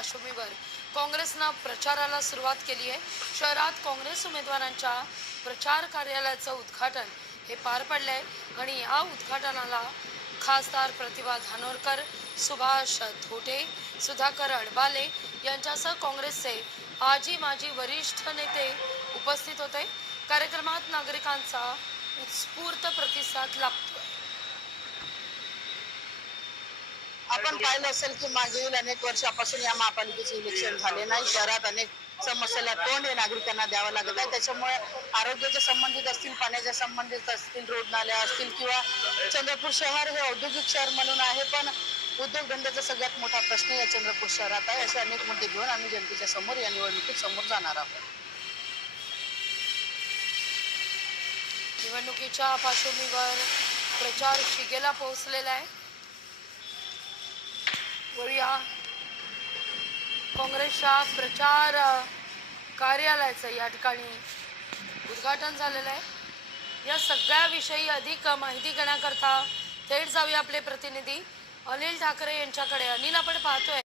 पार्श्वभूमीवर काँग्रेसनं प्रचाराला सुरुवात केली आहे। शहरात काँग्रेस उमेदवारांच्या प्रचार कार्यालयाचं उद्घाटन हे पार पडलंय आणि या उद्घाटनाला खासदार प्रतिभा धानोरकर, सुभाष धोटे, सुधाकर अडबाले यांच्यासह काँग्रेसचे आजी माजी वरिष्ठ नेते उपस्थित होते। कार्यक्रमात नागरिकांचा उत्स्फूर्त प्रतिसाद लाभतोय। आपण पाहिलं असेल की मागील अनेक वर्षापासून या महापालिकेचे इलेक्शन झाले नाही। शहरात अनेक समस्याला तोंड हे नागरिकांना द्यावं लागत आहे। त्याच्यामुळे आरोग्याच्या संबंधित असतील, पाण्याच्या संबंधित असतील, रोड नाल्या असतील किंवा चंद्रपूर शहर हे औद्योगिक शहर म्हणून आहे, पण उद्योगधंद्याचा सगळ्यात मोठा प्रश्न या चंद्रपूर शहरात आहे। असे अनेक मुद्दे घेऊन आम्ही जनतेच्या समोर या निवडणुकीत समोर जाणार आहोत। निवडणुकीच्या पार्श्वभूमीवर प्रचार शिगेला पोहोचलेला आहे। वळूया काँग्रेसच्या प्रचार कार्यालयाचं या ठिकाणी उद्घाटन झालेलं आहे। या सगळ्याविषयी अधिक माहिती घेण्याकरता थेट जाऊया आपले प्रतिनिधी अनिल ठाकरे यांच्याकडे। अनिल, आपण पाहतोय